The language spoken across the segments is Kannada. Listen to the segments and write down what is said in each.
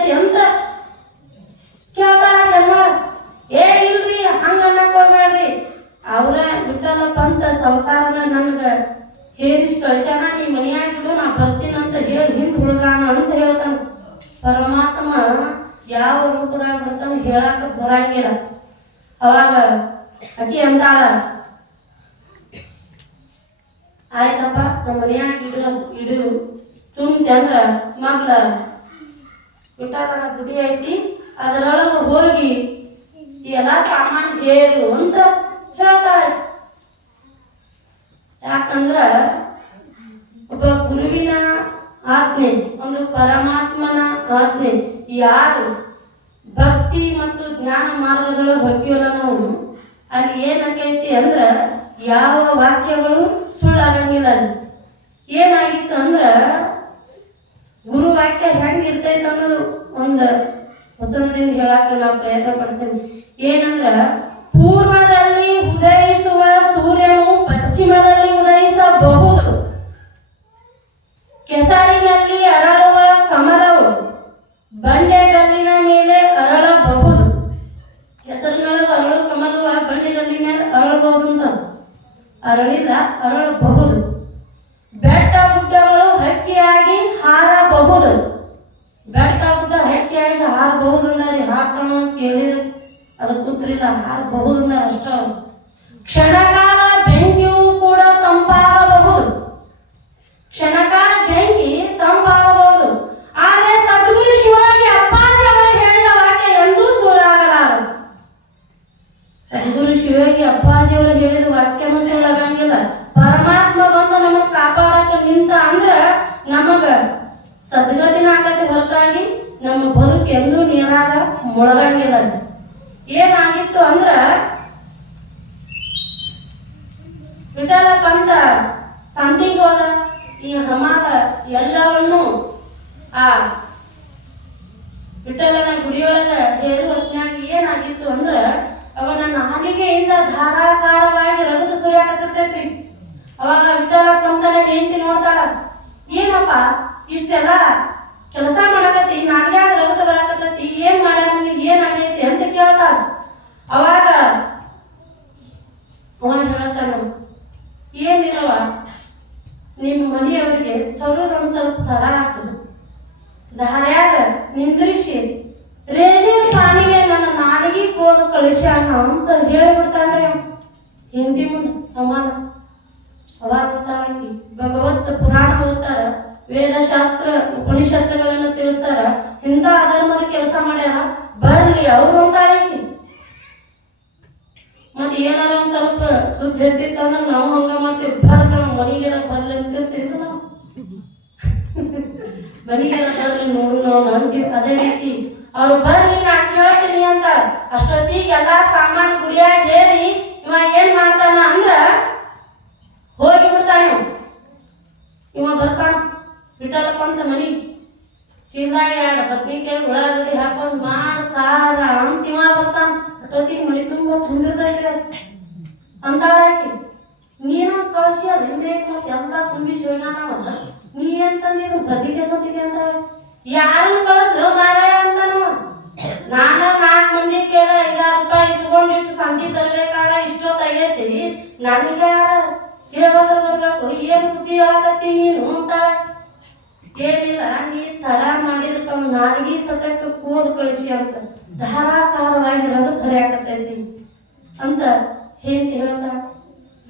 ಬರ್ತೈತಿ ಅಂತ ಕೇಳ್ತಾಳ ಹೆಣ್ಮಳ. ಏ ಇಲ್ರಿ ಹಂಗ ಅನ್ನಕ್ ಹೋಗ್ಬೇಡ್ರಿ, ಅವ್ರ ಬಿಟ್ಟಲ್ಲಪ್ಪ ಅಂತ ಸಾವುಕಾರನ ನನ್ಗ ಹೇರಿಸಿ ಕಳ್ಸ್ಯಾನ, ನೀ ಮನೆಯಾಗಿಡು ನಾ ಬರ್ತೀನಂತ ಹೇಳಿ ಹಿಂದ್ ಹುಡುಗಾನ ಅಂತ ಹೇಳ್ತಾನ. ಪರಮಾತ್ಮ ಯಾವ ರೂಪದಾಗ ಬರ್ತಾನ ಹೇಳಾಕ ಬರಂಗಿಲ್ಲ. ಅವಾಗ ಅಕ್ಕಿ ಅಂತಾಳ, ಆಯ್ತಪ್ಪ ನಮ್ಮ ಮನೆಯಾಗ ಇಡು ತುಂಬ್ತಿ ಅಂದ್ರ ಮಗ್ಲ ಬಿಟ್ಟಾಗ ಗುಡಿ ಐತಿ ಅದರೊಳಗ ಹೋಗಿ ಎಲ್ಲ ಸಾಮಾನು ಹೇರು ಅಂತ ಹೇಳ್ತಾಳೆ. ಯಾಕಂದ್ರ ಒಬ್ಬ ಗುರುವಿನ ಆಜ್ಞೆ, ಒಂದು ಪರಮಾತ್ಮನ ಆಜ್ಞೆ, ಯಾರು ಭಕ್ತಿ ಮತ್ತು ಜ್ಞಾನ ಮಾರ್ಗದೊಳಗೆ ಹೋಗ್ತೀವಲ್ಲ ನಾವು, ಅಲ್ಲಿ ಏನಾಗೈತಿ ಅಂದ್ರ ಯಾವ ವಾಕ್ಯಗಳು ಸುಳ್ಳಾಗಂಗಿಲ್ಲ. ಏನಾಗಿತ್ತು ಅಂದ್ರ ಗುರು ವಾಕ್ಯ ಹೆಂಗ್ ಇರ್ತೈತೆ ಅನ್ನೋದು ಒಂದು ವಚನದಿಂದ ಹೇಳಾಕ ನಾವು ಪ್ರಯತ್ನ ಪಡ್ತೇವೆ. ಏನಂದ್ರ ಪೂರ್ವದಲ್ಲಿ ಉದಯಿಸುವ ಸೂರ್ಯನು ಪಶ್ಚಿಮದಲ್ಲಿ ಉದಯಿಸಬಹುದು, ಕೆಸರಿನಲ್ಲಿ ಅರಳುವ ಕಮಲವು ಬಂಡೆಗಲ್ಲಿನ ಮೇಲೆ ಅರಳಬಹುದು. ಕೆಸರಿನೊಳಗೆ ಅರಳುವ ಕಮಲವು ಬಂಡೆಗಲ್ಲಿನ ಮೇಲೆ ಅರಳಬಹುದು ಅಂತ ಅರಳಿಲ್ಲ, ಅರಳಬಹುದು. ಬೆಟ್ಟ ಗುಡ್ಡಗಳು ಹಕ್ಕಿಯಾಗಿ ಹಾರಬಹುದು. ಬೆಟ್ಟ ಗುಡ್ಡ ಹಕ್ಕಿಯಾಗಿ ಹಾರಬಹುದು ಅಂದ್ರೆ ಹಾಕೋಣ ಕೇಳಿರು ಅದು ಕೂತ್ರಿಲ್ಲ, ಹಾರಬಹುದು ಅಷ್ಟ. ಕ್ಷಣಕಾಲ ಬೆಂಕಿಯೂ ಕೂಡ ತಂಪಾಗಬಹುದು, ಕ್ಷಣಕಾಲ ಬೆಂಕಿ ತಂಪಾಗಬಹುದು. ಆದರೆ ಸದ್ಗುರು ಶಿವಾಜಿ ಅಪ್ಪಾಜಿ ಅವರು ಹೇಳಿದ ವಾಕ್ಯ ಎಂದೂ ಸುಳ್ಳಾಗಲಾರದು. ಸದ್ಗುರು ಶಿವಾಜಿ ಅಪ್ಪಾಜಿ ಅವರು ಹೇಳಿದ ವಾಕ್ಯನೂ ಸುಳ್ಳಾಗಂಗಿಲ್ಲ. ಪರಮಾತ್ಮ ಬಂದು ನಮಗ್ ಕಾಪಾಡಕ್ಕೆ ನಿಂತ ಅಂದ್ರ ನಮಗ ಸದ್ಗತಿನ ಆಗತ್ತೆ ಹೊರತಾಗಿ ನಮ್ಮ ಬದುಕು ಎಂದೂ ನೀರಾಗ ಮುಳಗಂಗಿಲ್ಲ. ಏನಾಗಿತ್ತು ಅಂದ್ರ ವಿಠಲ ಪಂತ ಸಂತಿಗೆ ಹೋದ, ಈ ಹಮಾಲ ಎಲ್ಲವನ್ನೂ ಆ ವಿಠಲನ ಗುಡಿಯೊಳಗ ಹೇರು ಹೊತ್ನ್ಯಾಗ ಏನಾಗಿತ್ತು ಅಂದ್ರ ಅವನ ನಾಲಿಗೆಯಿಂದ ಧಾರಾಕಾರವಾಗಿ ರಗತ ಸುರಿಯಾಕತ್ತೈತಿ. ಅವಾಗ ವಿಠಲ ಪಂತನ ಹೆಂಡತಿ ನೋಡ್ತಾಳ, ಏನಪ್ಪ ಇಷ್ಟೆಲ್ಲ ಕೆಲಸ ಮಾಡಕತ್ತಿ, ನಾಲ್ಗ್ಯಾಗ ರಗತ ಬರಾಕತ್ತೈತಿ, ಏನ್ ಮಾಡ್ಯಾನಿ, ಏನಾಗೈತಿ ಅಂತ ಕೇಳ್ತಾಳ. ಅವಾಗ ಅವ ಹೇಳ್ತಾನ, ಏನಿಲ್ಲವ ನಿಮ್ಮ ಮನೆಯವರಿಗೆ ತರೂರ್ ಒಂದ್ ಸ್ವಲ್ಪ ತಡ ಆಗ್ತದೆ, ದಾರ್ಯಾಗ ನಿಂದ್ರಿಸಿ ರೇಜಿನ ಪಾಣಿಗೆ ನನ್ನ ನಾಲಿಗೆ ಹೋಗಿ ಕಳಿಸ್ಯಾನ ಅಂತ ಹೇಳ್ಬಿಡ್ತಾನ್ರಿ ಹಿಂದಿ ಮುಂದೆ ಅಮ್ಮನ. ಅವಾಗ ಗೊತ್ತಾಗಿ ಭಗವತ್ ಪುರಾಣ ಓದ್ತಾರ, ವೇದಶಾಸ್ತ್ರ ಉಪನಿಷತ್ತುಗಳನ್ನ ತಿಳಿಸ್ತಾರ, ಇಂಥ ಅಧರ್ಮದ ಕೆಲಸ ಮಾಡ್ಯಾರ ಬರ್ಲಿ ಅವ್ರು ಅಂತಾಳೀಕಿ. ಮತ್ತೆ ಏನಾರ ಒಂದ್ ಸ್ವಲ್ಪ ಸುದ್ದಿ ಇರ್ತಿತ್ತು ಅಂದ್ರೆ ನಾವು ಹಂಗ ಮಾಡ್ತೀವಿ, ಬರ್ ನಮ್ಮ ಮನಿಗೆಲ್ಲ ಬರ್ಲಿ ಅಂತಿರ್ತೀವಿ ನಾವು, ಮನಿಗೆಲ್ಲ ಬರ್ಲಿ ನೋಡು ನಾವು ಅಂತೀವಿ. ಅದೇ ರೀತಿ ಅವ್ರು ಬರ್ಲಿ ನಾ ಕೇಳ್ತೀನಿ ಅಂತ ಅಷ್ಟೊತ್ತಿಗೆ ಎಲ್ಲಾ ಸಾಮಾನು ಗುಡಿಯಾಗ ಹೇರಿ ಇವ ಏನ್ ಮಾಡ್ತಾನ ಅಂದ್ರ ಹೋಗಿ ಬಿಡ್ತಾನೆ. ಇವ ಬರ್ತಾನ ವಿಠಲಪ್ಪ ಅಂತ ಮನಿ, ಚೀಲ್ದಾಗ 2 ಬದ್ನಿಕಾಯಿ ಉಳ್ಳಾಗಡ್ಡಿ ಹಾಕೊಂಡು ಮಾಡ್ ಸಾರ ಅಂತ ಇವ ಬರ್ತಾನ. ಅಷ್ಟೊತ್ತಿಗೆ ಮನಿ ತುಂಬ ತುಂಬಿರ್ತಾಯಿದೆ ಅಂತಾಳಾಕಿ, ನೀನು ಕಳಿಸಿ ಅದು ಹಿಂದೆ ಮತ್ತೆ ಎಲ್ಲ ತುಂಬಿಸಿ ಹೋಗ್ಯಾನವಲ್ಲ, ನೀ ಅಂತಂದಿದ್ದು ಬದ್ನಿಕಾಯಿ ಸೊತ್ತಿಗೆ ಅಂತ ಯಾರನ್ನು ಕಳಿಸ್ಲು ಮಾರಾಯ ಅಂತಾನವ. ನಾನ 4 ಮಂದಿ ಕೇಳ 5,000 ರೂಪಾಯಿ ಇಸ್ಕೊಂಡಿಟ್ಟು ಸಂತಿ ತರಬೇಕಾಗ ಇಷ್ಟೊತ್ತಾಗೈತಿ, ನನಗೆ ಸೇವಕರು ಬರ್ಬೇಕು, ಏನ್ ಸುದ್ದಿ ಆಗತ್ತಿ ನೀನು ಅಂತ. ಏನಿಲ್ಲ, ನೀ ತಡ ಮಾಡಿದಕ್ಕೆ ಅವ್ನು ನಾಲ್ಗಿ ಸತಕ್ಕೆ ಕೂದ್ ಕಳಿಸಿ ಅಂತ ಧಾರಾಕಾರವಾಗಿ ರಗತ್ ಹರಿಯಾಕತ್ತೈತಿ ಅಂತ ಹೇಳ್ತಿ ಹೇಳ್ತಾಳ.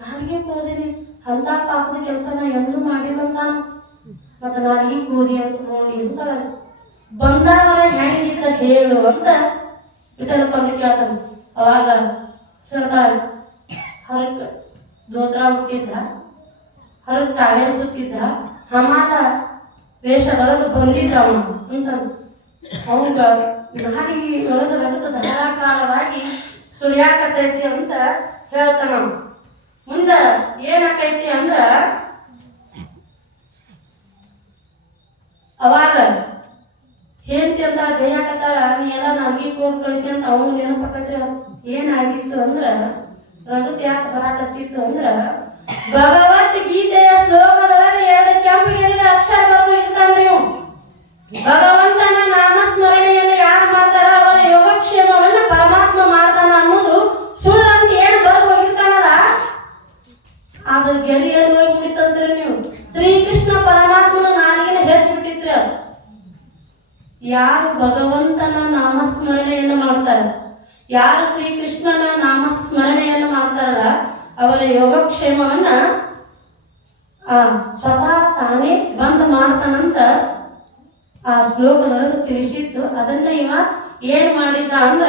ನಾಲ್ಗೆ ಕೂದಿನಿ ಅಂತ ಪಾಪದ ಕೆಲಸನ ಎಂದೂ ಮಾಡಿಲ್ಲ ಅಂತಾನ. ಮತ್ತೆ ನಾಲ್ಗಿ ಕೂದಿ ಅಂತ ನೋಡಿ ಅಂತ ಬಂದಾಗಲೇ ಹೆಂಗಿದ್ದ ಹೇಳು ಅಂತ ವಿಠಲಪ್ಪ ಅಂತ ಕೇಳ್ತಾನ. ಅವಾಗ ಹೇಳ್ತಾಳೆ, ಹೊರಗೆ ದೋತ್ರ ಹುಟ್ಟಿದ್ದ, ಹೊರಗೆ ಟಾವೇಲ್ ಸುತ್ತಿದ್ದ, ಹಮಾದ ವೇಷದೊಳಗೆ ಬಂದಿದ್ದ ಅವನು ಅಂತ. ಅವಂಗ ನಾಲಿಗೆ ಒಳಗೆ ರಗತ ಧಾರಾಕಾರವಾಗಿ ಸುರಿಯಾಕತೈತಿ ಅಂತ ಹೇಳ್ತಾನ. ಮುಂದ ಏನಾಕೈತಿ ಅಂದ್ರ ಅವಾಗ ಹೇಳ್ತಿ ಅಂತ ಬೇಯಾಕತ್ತಾಳ, ನೀ ಎಲ್ಲ ನಾಲ್ಗಿ ಕೋರ್ ಕಳಿಸಿ ಅಂತ ಅವನು ನೆನಪಕ್ಕತ್ರ. ಏನಾಗಿತ್ತು ಅಂದ್ರ ರಗತ ಯಾಕೆ ಬರಾಕತ್ತಿತ್ತು ಅಂದ್ರ ಭಗವದ್ಗೀತೆಯ ಶ್ಲೋಕದೊಳಗೆ 2 ಕೆಂಪು ಗೆರೆದ ಅಕ್ಷರ ಬರೆದು ಇರ್ತಾನ್ರಿ. ಭಗವಂತನ ನಾಮಸ್ಮರಣೆ ಯಾರು ಭಗವಂತನ ನಾಮಸ್ಮರಣೆಯನ್ನು ಮಾಡ್ತಾರೆ, ಯಾರು ಶ್ರೀಕೃಷ್ಣನ ನಾಮಸ್ಮರಣೆಯನ್ನು ಮಾಡ್ತಾರಲ್ಲ ಅವರ ಯೋಗಕ್ಷೇಮವನ್ನ ಸ್ವತಃ ತಾನೇ ಬಂದು ಮಾಡ್ತಾನಂತ ಆ ಶ್ಲೋಕದೊಳಗೆ ತಿಳಿಸಿತ್ತು. ಅದನ್ನ ಇವ ಏನ್ ಮಾಡಿದ್ದ ಅಂದ್ರ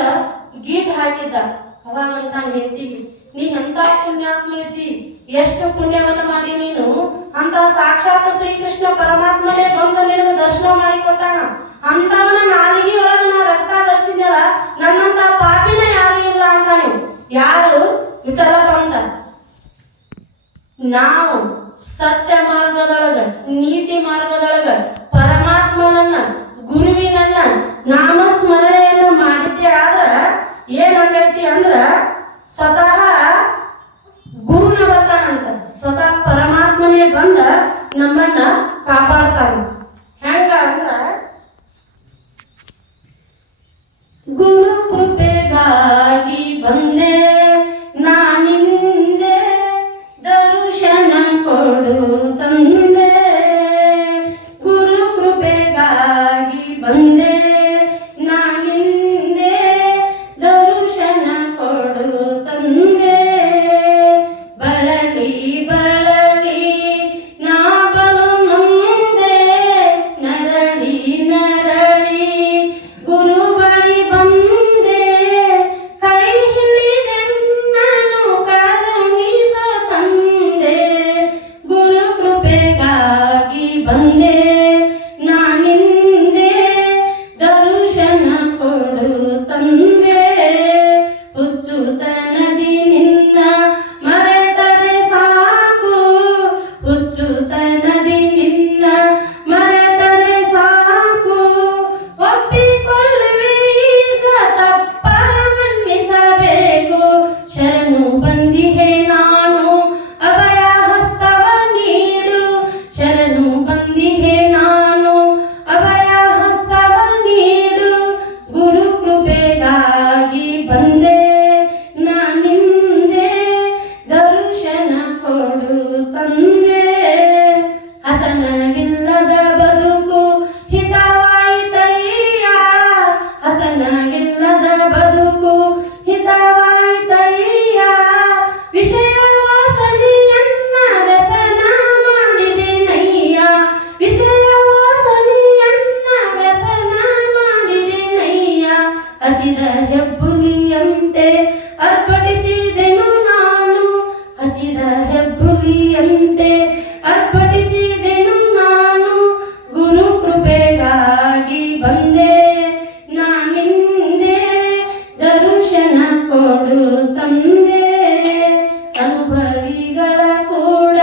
ಗೀಟ್ ಹಾಕಿದ್ದ. ಅವಾಗಂತ ಹೆಂಡತಿಗೆ, ನೀ ಎಂತ ಪುಣ್ಯಾತ್ಮ ಇದ್ದಿ, ಎಷ್ಟು ಪುಣ್ಯವನ್ನ ಮಾಡಿ ನೀನು, ಅಂತ ಸಾಕ್ಷಾತ್ ಶ್ರೀಕೃಷ್ಣ ಪರಮಾತ್ಮನೇ ಬಂದು ನಿನಗೆ ದರ್ಶನ ಮಾಡಿಕೊಟ್ಟಾನ, ಅಂತವನ ನಾಲಿಗೆ ಒಳಗೆ ನಾ ರಕ್ತ ದರ್ಶಿದ್ಯಲ್ಲ, ನನ್ನಂತ ಪಾಪಿನ ಯಾರು ಇಲ್ಲ ಅಂತಾನೆ. ಯಾರು ವಿಠಲಪ್ಪ ಅಂತ. ನಾವು ಸತ್ಯ ಮಾರ್ಗದೊಳಗ, ನೀತಿ ಮಾರ್ಗದೊಳಗ ಪರಮಾತ್ಮನನ್ನ, ಗುರುವಿನನ್ನ ನಾಮಸ್ಮರಣೆಯನ್ನು ಮಾಡಿದ್ದೆ ಆದ್ರ ಏನಾಗೈತಿ ಅಂದ್ರ ಸ್ವತಃ ಗುರುನ ಬರ್ತಾನಂತ, ಸ್ವತಃ ಪರಮಾತ್ಮನೇ ಬಂದ ನಮ್ಮನ್ನ ಕಾಪಾಡ್ತಾನ. ಹೆಂಗ ಅಂದ್ರ ಗುರು ಕೃಪೆಗಾಗಿ ಬಂದೆ ನಾನಿಂದೆ, ದರ್ಶನ ಕೊಡು ತಂದೆ. ಗುರು ಕೃಪೆಗಾಗಿ ಬಂದೆ ನಾನಿಂದೆ, ದರ್ಶನ ಕೊಡು ತಂದೆ. ಬಳಲಿ ಬಳಲಿ ನಾ ಬಲು ನೊಂದೆ, ನರಳಿ ನರಳಿ ಗುರು ಬಳಿ ಬಂದೆ. ಕೈ ಹಿಡಿದೆನ್ನನು ಕರುಣಿಸೋ ತಂದೆ, ಗುರು ಕೃಪೆಗಾಗಿ ಬಂದೆ ನಾನಿಂದೆ, ದರ್ಶನ ಕೊಡು ತಂದೆ. ಹುಚ್ಚುತನದಿ ನಿನ್ನ ಮರೆತರೆ ಸಾಕು, ಹುಚ್ಚುತನದಿ ನಿನ್ನ ಮರೆತರೆ ಸಾಕು. ಒಪ್ಪಿಕೊಳ್ಳುವೆ ಈಗ ತಪ್ಪ ಮನ್ನಿಸಬೇಕು, ಶರಣು ಬಂದಿಹೆ ನಾನು ಅಭಯ ಹಸ್ತವ ನೀಡು, ಶರಣು ಬಂದಿಹೆ ನಾನು ಅಭಯ ಹಸ್ತವ ನೀಡು. ಗುರು ಕೃಪೆಗಾಗಿ ಬಂದೆ ನಾನಿಂದೆ, ದರ್ಶನ ಕೊಡು ತಂದೆ. ಹಸನವಿಲ್ಲದ ಬದುಕು ಹಿತವಾಯಿತಯ್ಯ, ಹಸನವಿಲ್ಲದ ಬದುಕು ಹಿತವಾಯಿತಯ್ಯ. ವಿಷಯ ವಾಸನೆಯನ್ನ ವ್ಯಸನ ಮಾಡಿದೆನಯ್ಯ, ವಿಷಯ ವಾಸನೆಯನ್ನ ವ್ಯಸನ ಮಾಡಿದೆನಯ್ಯ. ಹಸಿದ ಹೆಬ್ಬುಲಿಯಂತೆ ಅರ್ಪಡಿಸಿದೆನು ನಾನು, ಹಸಿದ ಹೆಬ್ಬುಲಿಯಂತೆ ಅರ್ಪಡಿಸಿದೆನು ನಾನು. ಗುರು ಕೃಪೆಗಾಗಿ ಬಂದೆ ನಾನಿಂದೆ, ದರ್ಶನ ಕೊಡು ತಂದೆ. ಅನುಭವಿಗಳ ಕೂಡ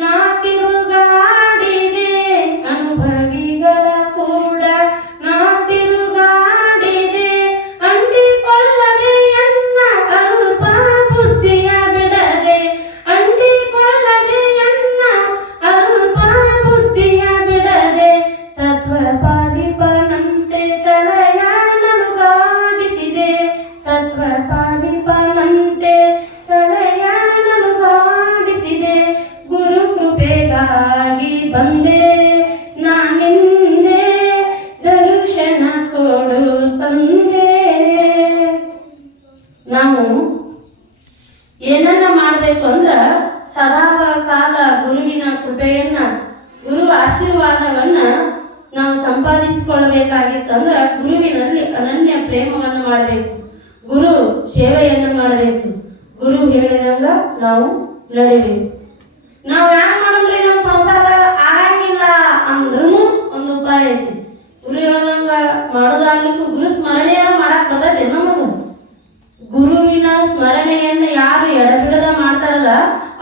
ನಾ ತಿರುಗಾಡಿದೆ, ಅನುಭವಿಗಳ ಕೂಡ ನಾ ತಿರುಗಾಡಿದೆ. ಅಂಟಿಕೊಳ್ಳದೆ ಎನ್ನ ಅಲ್ಪ ಬುದ್ಧಿಯ ಬಿಡದೆ, ಅಂಟಿಕೊಳ್ಳದೆ ಎನ್ನ ಅಲ್ಪ ಬುದ್ಧಿಯ ಬಿಡದೆ. ತತ್ವ ಪಾಲಿಪನಂತೆ ತಲೆಯ ನಲುಗಾಡಿಸಿದೆ, ತತ್ವ ಪಾಲಿಪನಂತೆ ತಲೆಯ ನಲುಗಾಡಿಸಿದೆ. ಗುರು ಕೃಪೆಗಾಗಿ ಬಂದೆ ನಾನಿಂದೆ, ದರ್ಶನ ಕೊಡು ತಂದೆ. ನಾವು ಏನನ್ನ ಮಾಡಬೇಕು ಅಂದ್ರ ಸದಾ ಕಾಲ ಗುರುವಿನ ಕೃಪೆಯನ್ನ, ಗುರು ಆಶೀರ್ವಾದವನ್ನ ನಾವು ಸಂಪಾದಿಸಿಕೊಳ್ಳಬೇಕಾಗಿತ್ತಂದ್ರ ಗುರುವಿನಲ್ಲಿ ಅನನ್ಯ ಪ್ರೇಮವನ್ನು ಮಾಡಬೇಕು, ಗುರು ಸೇವೆಯನ್ನು ಮಾಡಬೇಕು, ಗುರು ಹೇಳಿದಂಗ ನಾವು ನಡಿಬೇಕು. ನಾವು ಯಾಕೆ ಮಾಡಂದ್ರೆ ನಮ್ಮ ಸಂಸಾರ ಆಗಂಗಿಲ್ಲ ಅಂದ್ರೂ ಒಂದು ಉಪಾಯ ಐತಿ. ಗುರು ಹೇಳಿದಂಗ ಮಾಡೋದಾಗ್ಲಿಕ್ಕೂ ಗುರು ಸ್ಮರಣೆಯ ಮಾಡಕ್ ಬರ್ತದೆ ನಮಗ. ಗುರುವಿನ ಸ್ಮರಣೆಯನ್ನು ಯಾರು ಎಡಬಿಡದ ಮಾಡ್ತಾರಲ್ಲ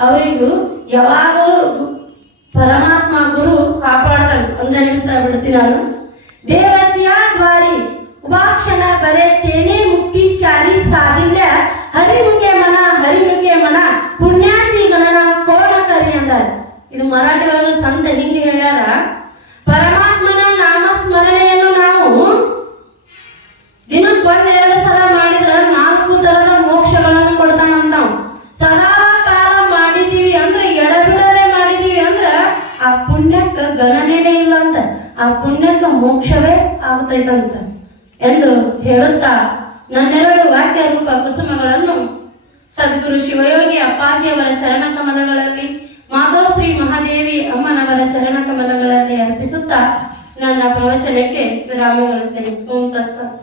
ಅವರಿಗೂ ಯಾವಾಗಲೂ ಪರಮಾತ್ಮ ಗುರು ಕಾಪಾಡ್ತಾನೆ. ಒಂದೇ ನಿಮಿಷ ಬಿಡ್ತೀನಿ ನಾನು. ದೇವಚಿಯ ದ್ವಾರಿ ಉಪಾಕ್ಷಣ ಬರೆ ತೇನೆ ಮುಕ್ತಿ ಚಾರಿ ಸಾಧಿಲ್ಯ, ಹರಿಮುಖೆ ಮನ ಹರಿಮುಖೆ ಮನ ಪುಣ್ಯಾಚಿ ಗಣನ ಕೋಣ ಕರಿ ಅಂದಾರ. ಇದು ಮರಾಠಿ ಒಳಗೆ ಸಂತ ಹಿಂಗೆ ಹೇಳ್ಯಾರ, ಪರಮಾತ್ಮನ ನಾಮಸ್ಮರಣೆಯನ್ನು ನಾವು ದಿನಕ್ಕೆ ಒಂದೆರಡು ಸಲ ಮಾಡಿದ್ರೆ 4 ತರದ ಮೋಕ್ಷಗಳನ್ನು ಕೊಡ್ತಾನಂತ. ಸದಾ ಕಾಲ ಮಾಡಿದೀವಿ ಅಂದ್ರೆ ಎಡಬಿಡದೆ ಮಾಡಿದೀವಿ ಅಂದ್ರೆ ಆ ಪುಣ್ಯಕ್ಕೆ ಗಣನೆನೇ ಇಲ್ಲ ಅಂತ. ಆ ಪುಣ್ಯಕ್ಕೆ ಮೋಕ್ಷವೇ ಆಗ್ತೈತಂತ ಎಂದು ಹೇಳುತ್ತಾ ನನ್ನೆರಡು ವಾಕ್ಯ ರೂಪ ಕುಸುಮಗಳನ್ನು ಸದ್ಗುರು ಶಿವಯೋಗಿ ಅಪ್ಪಾಜಿಯವರ ಚರಣ ಕಮಲಗಳಲ್ಲಿ ಮಾತೋಶ್ರೀ ಮಹಾದೇವಿ ಅಮ್ಮನವರ ಚರಣ ಕಮಲಗಳಲ್ಲಿ ಅರ್ಪಿಸುತ್ತಾ ನನ್ನ ಪ್ರವಚನಕ್ಕೆ ವಿರಾಮ ಹೇಳುತ್ತೇನೆ. ಓಂ ತತ್ಸತ್.